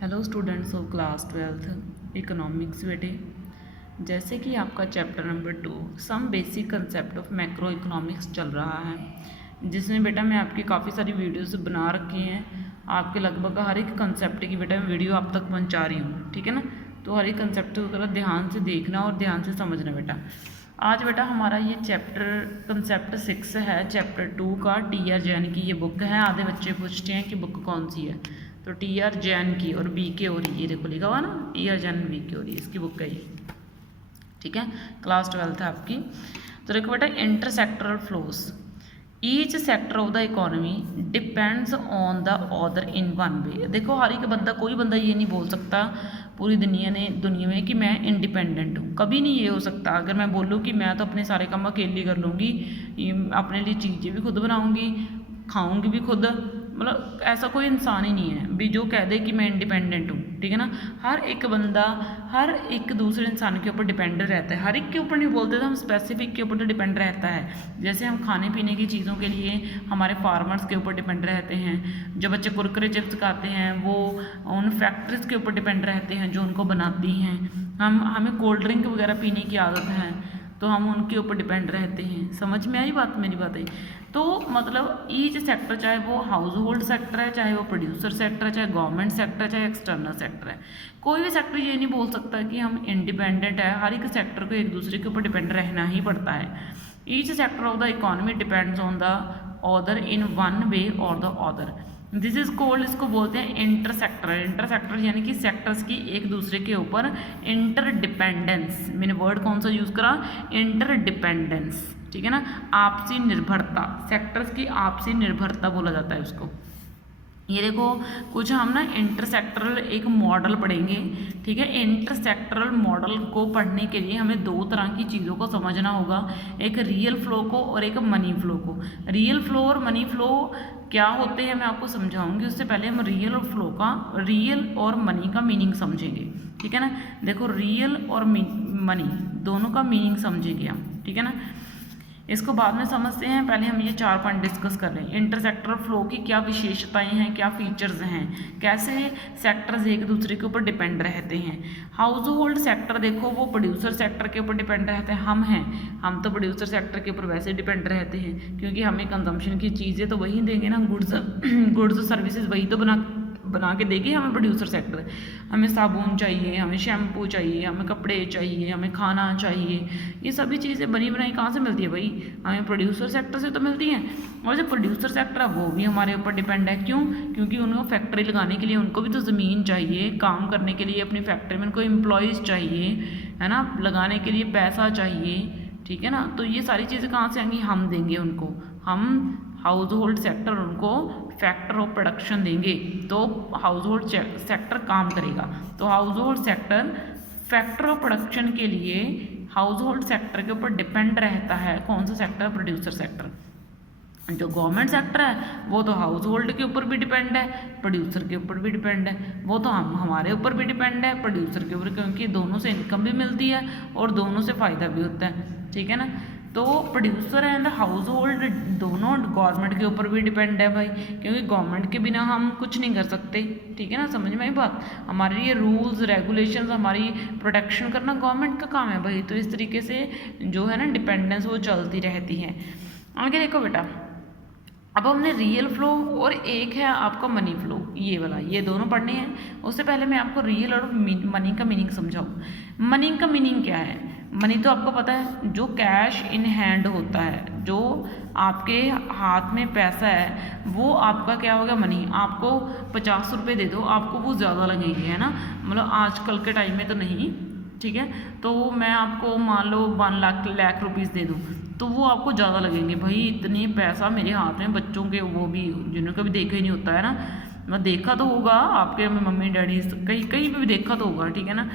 Hello students of class 12th economics बेटे। जैसे कि आपका chapter number 2 some basic concept of macro economics चल रहा है, जिसमें बेटा मैं आपकी काफ़ी सारी वीडियोस बना रखी हैं। आपके लगभग हर एक कंसेप्ट की बेटा मैं वीडियो आप तक पहुंचा रही हूँ, ठीक है ना। तो हर एक कंसेप्ट को थोड़ा ध्यान से देखना और ध्यान से समझना बेटा। आज बेटा हमारा ये चैप्टर कंसेप्ट 6 है, चैप्टर 2 का टी आर जैन की ये बुक है। आधे बच्चे पूछते हैं कि बुक कौन सी है, तो टी आर जैन की और बी के और ये देखो लिखा हुआ ना, टी आर जैन बी के और इसकी बुक है ये, ठीक है। क्लास 12 है आपकी। तो देखो बेटा, intersectoral flows, each sector of the economy depends on the other in one way. देखो हर एक बंदा, कोई बंदा ये नहीं बोल सकता पूरी दुनिया में कि मैं इंडिपेंडेंट हूँ, कभी नहीं ये हो सकता। अगर मैं बोलूँ कि मैं तो अपने सारे काम अकेली कर लूँगी, अपने लिए चीज़ें भी खुद बनाऊँगी, खाऊँगी भी खुद, मतलब ऐसा कोई इंसान ही नहीं है भी जो कह दे कि मैं इंडिपेंडेंट हूँ, ठीक है ना। हर एक बंदा हर एक दूसरे इंसान के ऊपर डिपेंड रहता है। हर एक के ऊपर नहीं बोलते तो हम स्पेसिफिक के ऊपर तो डिपेंड रहता है। जैसे हम खाने पीने की चीज़ों के लिए हमारे फार्मर्स के ऊपर डिपेंड रहते हैं। जो बच्चे कुरकुरे चिप्स खाते हैं वो उन फैक्ट्रीज के ऊपर डिपेंड रहते हैं जो उनको बनाती हैं। हमें कोल्ड ड्रिंक वगैरह पीने की आदत है तो हम उनके ऊपर डिपेंड रहते हैं। समझ में आई बात, मेरी बात आई। तो मतलब ईच सेक्टर, चाहे वो हाउस होल्ड सेक्टर है, चाहे वो प्रोड्यूसर सेक्टर है, चाहे गवर्नमेंट सेक्टर है, चाहे एक्सटर्नल सेक्टर है, कोई भी सेक्टर ये नहीं बोल सकता कि हम इंडिपेंडेंट है। हर एक सेक्टर को एक दूसरे के ऊपर डिपेंड रहना ही पड़ता है। Each sector of the economy depends on the other in one way और the other. This is called, इसको बोलते हैं इंटरसेक्टर। इंटरसेक्टर यानी कि सेक्टर्स की एक दूसरे के ऊपर इंटरडिपेंडेंस। मैंने वर्ड कौन सा यूज़ करा, इंटरडिपेंडेंस, ठीक है ना। आपसी निर्भरता, सेक्टर्स की आपसी निर्भरता बोला जाता है उसको। ये देखो कुछ हम ना इंटरसेक्टरल एक मॉडल पढ़ेंगे, ठीक है। इंटरसेक्टरल मॉडल को पढ़ने के लिए हमें दो तरह की चीज़ों को समझना होगा, एक रियल फ्लो को और एक मनी फ्लो को। रियल फ्लो और मनी फ्लो क्या होते हैं मैं आपको समझाऊंगी, उससे पहले हम रियल और मनी का मीनिंग समझेंगे, ठीक है ना। देखो रियल और मनी दोनों का मीनिंग समझेंगे हम, ठीक है ना। इसको बाद में समझते हैं, पहले हम ये 4 पॉइंट डिस्कस कर रहे हैं। इंटरसेक्टरल फ्लो की क्या विशेषताएं हैं, क्या फीचर्स हैं, कैसे सेक्टर्स एक दूसरे के ऊपर डिपेंड रहते हैं। हाउस होल्ड सेक्टर देखो वो प्रोड्यूसर सेक्टर के ऊपर डिपेंड रहते हैं। हम तो प्रोड्यूसर सेक्टर के ऊपर वैसे डिपेंड रहते हैं क्योंकि हमें कंजम्पशन की चीज़ें तो वही देंगे ना, गुड्स सर्विसेज वही तो बना के देगी हमें प्रोड्यूसर सेक्टर। हमें साबुन चाहिए, हमें शैम्पू चाहिए, हमें कपड़े चाहिए, हमें खाना चाहिए, ये सभी चीज़ें बनी बनाई कहाँ से मिलती है भाई, हमें प्रोड्यूसर सेक्टर से तो मिलती हैं। और जो प्रोड्यूसर सेक्टर है वो भी हमारे ऊपर डिपेंड है। क्यों? क्योंकि उनको फैक्ट्री लगाने के लिए उनको भी तो ज़मीन चाहिए, काम करने के लिए अपनी फैक्ट्री में उनको एम्प्लॉयज़ चाहिए, है ना, लगाने के लिए पैसा चाहिए, ठीक है ना। तो ये सारी चीज़ें कहाँ से आएंगी, हम देंगे उनको। हम हाउस होल्ड सेक्टर उनको फैक्टर ऑफ प्रोडक्शन देंगे तो हाउस होल्ड सेक्टर काम करेगा। तो house hold sector factor of production के लिए हाउस होल्ड सेक्टर के ऊपर डिपेंड रहता है। कौन सा सेक्टर? Producer sector. जो गवर्नमेंट सेक्टर है वो तो हाउस होल्ड के ऊपर भी डिपेंड है, प्रोड्यूसर के ऊपर भी डिपेंड है। वो तो हमारे ऊपर भी डिपेंड है, प्रोड्यूसर के ऊपर, क्योंकि दोनों से इनकम भी मिलती है और दोनों से फ़ायदा भी होता है, ठीक है ना। तो प्रोड्यूसर एंड हाउस होल्ड दोनों गवर्नमेंट के ऊपर भी डिपेंड है भाई, क्योंकि गवर्नमेंट के बिना हम कुछ नहीं कर सकते, ठीक है ना। समझ में आई बात। हमारे ये रूल्स रेगुलेशंस, हमारी प्रोटेक्शन करना गवर्नमेंट का काम है भाई। तो इस तरीके से जो है ना डिपेंडेंस वो चलती रहती है। आगे देखो बेटा, अब हमने रियल फ्लो और एक है आपका मनी फ्लो, ये वाला, ये दोनों पढ़ने हैं। उससे पहले मैं आपको रियल और मनी का मीनिंग समझाऊँ। मनी का मीनिंग क्या है? मनी तो आपको पता है, जो कैश इन हैंड होता है, जो आपके हाथ में पैसा है वो आपका क्या होगा, मनी। आपको 50 रुपये दे दो, आपको वो ज़्यादा लगेंगे, है ना। मतलब आजकल के टाइम में तो नहीं, ठीक है। तो मैं आपको मान लो 1 लाख रुपीज़ दे दूँ तो वो आपको ज़्यादा लगेंगे भाई। इतने पैसा मेरे हाथ में, बच्चों के वो भी जिन्होंने कभी देखा ही नहीं होता है ना, मैं देखा तो होगा आपके मम्मी डैडी कहीं कहीं भी देखा तो होगा, ठीक है ना।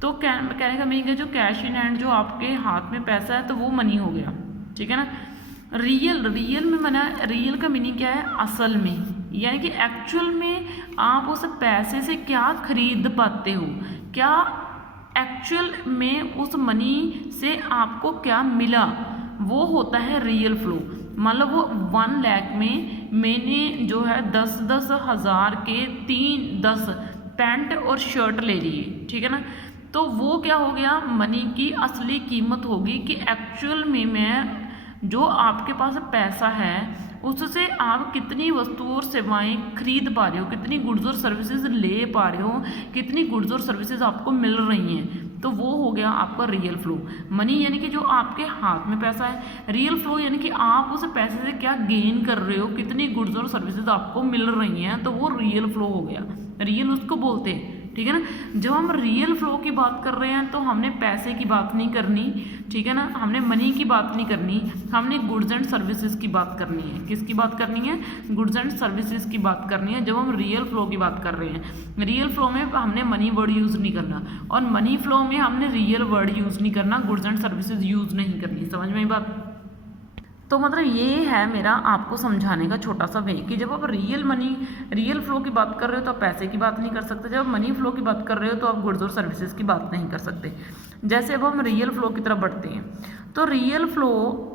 तो कहने का मीनिंग है जो कैश इन हैंड, जो आपके हाथ में पैसा है तो वो मनी हो गया, ठीक है ना। रियल में मना, रियल का मीनिंग क्या है? असल में, यानी कि एक्चुअल में आप उस पैसे से क्या खरीद पाते हो, क्या एक्चुअल में उस मनी से आपको क्या मिला, वो होता है रियल फ्लो। मान लो वो 1 लाख में मैंने जो है 10-10 हज़ार के 10 पैंट और शर्ट ले रही है, ठीक है ना, तो वो क्या हो गया, मनी की असली कीमत होगी कि एक्चुअल में मैं जो आपके पास पैसा है उससे आप कितनी वस्तुओं और सेवाएं खरीद पा रहे हो, कितनी गुड्स और सर्विसेज ले पा रहे हो, कितनी गुड्स और सर्विसेज आपको मिल रही हैं, तो वो हो गया आपका रियल फ्लो। मनी यानी कि जो आपके हाथ में पैसा है, रियल फ्लो यानी कि आप उस पैसे से क्या गेन कर रहे हो, कितनी गुड्स और सर्विसेज आपको मिल रही हैं, तो वो रियल फ्लो हो गया। रियल उसको बोलते हैं, ठीक है ना। जब हम रियल फ्लो की बात कर रहे हैं तो हमने पैसे की बात नहीं करनी, ठीक है ना, हमने मनी की बात नहीं करनी, हमने गुड्स एंड सर्विसेज की बात करनी है। किसकी बात करनी है? गुड्स एंड सर्विसेज की बात करनी है जब हम रियल फ्लो की बात कर रहे हैं। रियल फ्लो में हमने मनी वर्ड यूज़ नहीं करना और मनी फ्लो में हमने रियल वर्ड यूज़ नहीं करना, गुड्स एंड सर्विसेज यूज़ नहीं करनी। समझ में आई बात? तो मतलब ये है मेरा आपको समझाने का छोटा सा वे कि जब आप रियल फ्लो की बात कर रहे हो तो आप पैसे की बात नहीं कर सकते, जब आप मनी फ्लो की बात कर रहे हो तो आप गुड्स और सर्विसेज की बात नहीं कर सकते। जैसे अब हम रियल फ्लो की तरफ बढ़ते हैं तो real flow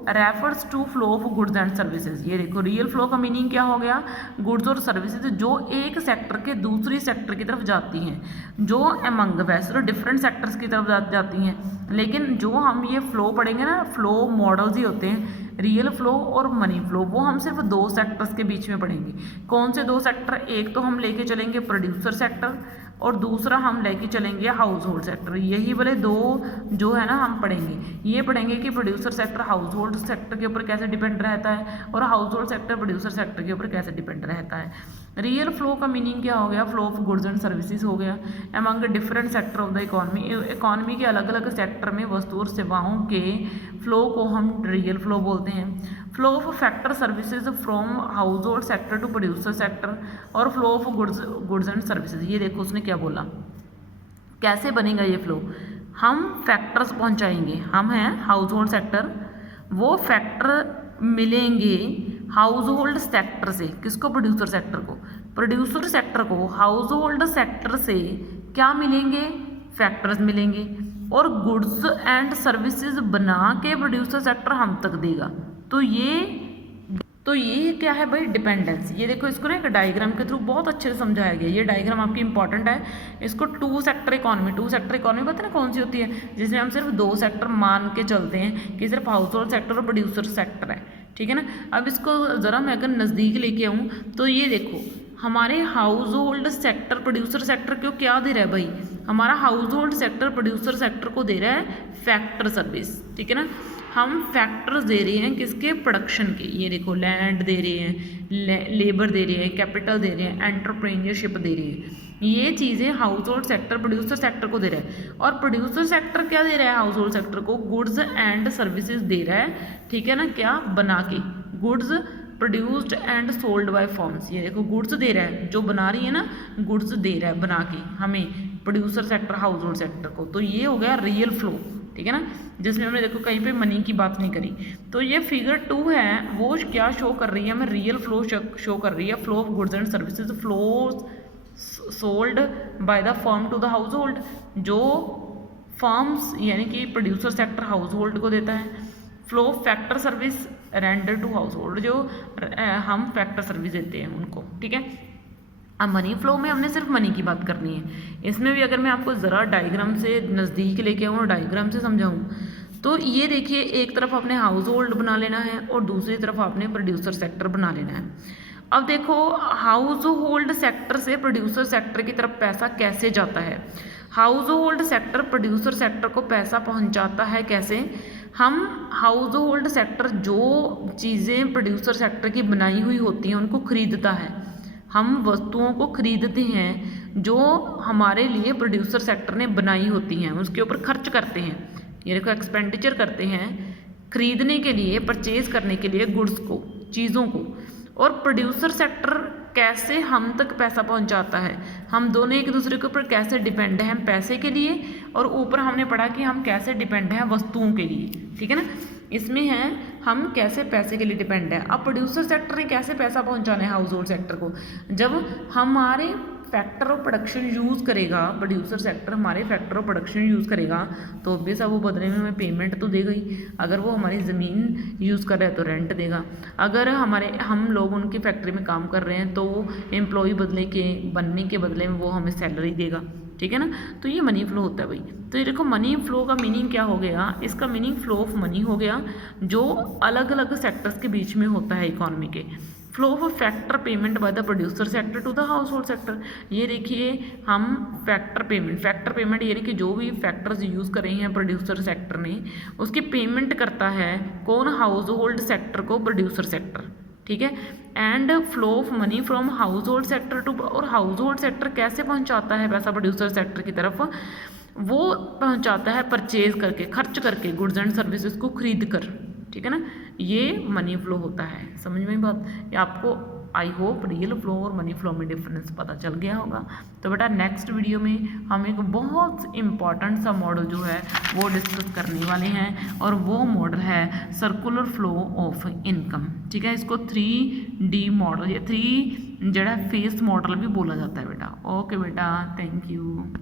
refers to flow of goods and services. ये देखो रियल फ्लो का मीनिंग क्या हो गया, गुड्स और सर्विसेज जो एक सेक्टर के दूसरी सेक्टर की तरफ जाती हैं, जो अमंग वैसे तो डिफरेंट सेक्टर्स की तरफ जाती हैं, लेकिन जो हम ये फ्लो पढ़ेंगे ना, फ्लो मॉडल्स ही होते हैं रियल फ्लो और मनी फ्लो, वो हम सिर्फ दो सेक्टर्स के बीच में पढ़ेंगे। कौन से दो सेक्टर? एक तो हम लेके चलेंगे प्रोड्यूसर सेक्टर और दूसरा हम लेके चलेंगे हाउस होल्ड सेक्टर। यही वाले दो जो है ना हम पढ़ेंगे। ये पढ़ेंगे कि producer sector household sector के ऊपर कैसे डिपेंड रहता है और household sector producer sector के ऊपर कैसे डिपेंड रहता है। रियल फ्लो का मीनिंग क्या हो गया? Flow of goods and services हो गया among different sector of the economy. Economy के अलग अलग सेक्टर में वस्तु और सेवाओं के फ्लो को हम रियल फ्लो बोलते हैं। Flow of factor services from household sector to producer sector और flow of goods and services. ये देखो उसने क्या बोला, कैसे बनेगा ये फ्लो? हम फैक्टर्स पहुंचाएंगे, हम हैं हाउस होल्ड सेक्टर, वो फैक्टर मिलेंगे हाउस होल्ड सेक्टर से। किसको? प्रोड्यूसर सेक्टर को। प्रोड्यूसर सेक्टर को हाउस होल्ड सेक्टर से क्या मिलेंगे? फैक्टर्स मिलेंगे और गुड्स एंड सर्विसेज बना के प्रोड्यूसर सेक्टर हम तक देगा। तो ये क्या है भाई? डिपेंडेंस। ये देखो इसको ना एक डायग्राम के थ्रू बहुत अच्छे से समझाया गया। ये डायग्राम आपकी इंपॉर्टेंट है। इसको टू सेक्टर इकोनॉमी पता है ना कौन सी होती है? जिसमें हम सिर्फ दो सेक्टर मान के चलते हैं कि सिर्फ हाउस होल्ड सेक्टर और प्रोड्यूसर सेक्टर है, ठीक है ना। अब इसको ज़रा मैं अगर नज़दीक लेके आऊँ तो ये देखो हमारे house hold sector producer sector को क्या दे रहा है भाई? हमारा house hold sector producer sector को दे रहा है फैक्टर सर्विस, ठीक है ना। हम फैक्टर्स दे रहे हैं किसके? प्रोडक्शन के। ये देखो लैंड दे रहे हैं, लेबर दे रहे हैं, कैपिटल दे रहे हैं, एंटरप्रेन्योरशिप दे रहे हैं। ये चीज़ें house hold sector producer sector को दे रहा है और प्रोड्यूसर सेक्टर क्या दे रहा है? हाउस होल्ड सेक्टर को गुड्स एंड सर्विसेज दे रहा है, ठीक है ना। क्या? बना के, goods produced and sold by firms. ये देखो गुड्स दे रहा है, जो बना रही है ना गुड्स दे रहा है बना के हमें producer sector household sector को। तो ये हो गया रियल फ्लो, ठीक है ना, जिसमें हमने देखो कहीं पे मनी की बात नहीं करी। तो ये फिगर 2 है, वो क्या शो कर रही है हमें? रियल फ्लो शो कर रही है। Flow of goods and services flow sold by the firm to the household, जो फर्म्स यानी कि प्रोड्यूसर सेक्टर हाउस होल्ड को देता है। Flow of factor service render to household, जो हम फैक्टर सर्विस देते हैं उनको, ठीक है। अब मनी फ्लो में हमने सिर्फ मनी की बात करनी है। इसमें भी अगर मैं आपको ज़रा डायग्राम से नज़दीक लेके आऊँ और डायग्राम से समझाऊँ तो ये देखिए एक तरफ आपने हाउस होल्ड बना लेना है और दूसरी तरफ आपने प्रोड्यूसर सेक्टर बना लेना है। अब देखो हाउस होल्ड सेक्टर से प्रोड्यूसर सेक्टर की तरफ पैसा कैसे जाता है? House hold sector producer sector को पैसा पहुंचाता है कैसे? हम हाउस होल्ड सेक्टर जो चीज़ें प्रोड्यूसर सेक्टर की बनाई हुई होती हैं उनको खरीदता है। हम वस्तुओं को खरीदते हैं जो हमारे लिए प्रोड्यूसर सेक्टर ने बनाई होती हैं, उसके ऊपर खर्च करते हैं। ये देखो एक्सपेंडिचर करते हैं खरीदने के लिए, परचेज करने के लिए गुड्स को, चीज़ों को। और प्रोड्यूसर सेक्टर कैसे हम तक पैसा पहुंचाता है? हम दोनों एक दूसरे के ऊपर कैसे डिपेंड हैं? हम पैसे के लिए, और ऊपर हमने पढ़ा कि हम कैसे डिपेंड हैं वस्तुओं के लिए, ठीक है ना। इसमें है हम कैसे पैसे के लिए डिपेंड है। अब प्रोड्यूसर सेक्टर ने कैसे पैसा पहुंचाना है हाउस होल्ड सेक्टर को? जब हमारे फैक्टर ऑफ प्रोडक्शन यूज़ करेगा, प्रोड्यूसर सेक्टर हमारे फैक्टर ऑफ प्रोडक्शन यूज़ करेगा तो ऑब्वियस है वो बदले में हमें पेमेंट तो देगा ही। अगर वो हमारी ज़मीन यूज़ कर रहा है तो रेंट देगा। अगर हम लोग उनकी फैक्ट्री में काम कर रहे हैं तो एम्प्लॉय बनने के बदले में वो हमें सैलरी देगा, ठीक है ना। तो ये मनी फ्लो होता है भाई। तो ये देखो मनी फ्लो का मीनिंग क्या हो गया, इसका मीनिंग फ्लो ऑफ मनी हो गया जो अलग अलग सेक्टर्स के बीच में होता है इकोनॉमी के। Flow of factor payment by the producer sector to the household sector. ये देखिए हम फैक्टर पेमेंट ये नहीं कि जो भी फैक्टर्स यूज़ कर रहे हैं प्रोड्यूसर सेक्टर ने उसकी पेमेंट करता है कौन, हाउस होल्ड सेक्टर को प्रोड्यूसर सेक्टर, ठीक है। And flow of money from household sector to, और हाउस होल्ड सेक्टर कैसे पहुंचाता है पैसा प्रोड्यूसर सेक्टर की तरफ, वो पहुंचाता है परचेज करके, खर्च करके, गुड्स एंड सर्विसेज को खरीद कर, ठीक है ना। ये मनी फ्लो होता है, समझ में बात। ये आपको आई होप रियल फ्लो और मनी फ्लो में डिफरेंस पता चल गया होगा। तो बेटा नेक्स्ट वीडियो में हम एक बहुत इंपॉर्टेंट सा मॉडल जो है वो डिस्कस करने वाले हैं और वो मॉडल है सर्कुलर फ्लो ऑफ इनकम, ठीक है। इसको 3D मॉडल या 3 जड़ा फेस मॉडल भी बोला जाता है बेटा। ओके बेटा, थैंक यू।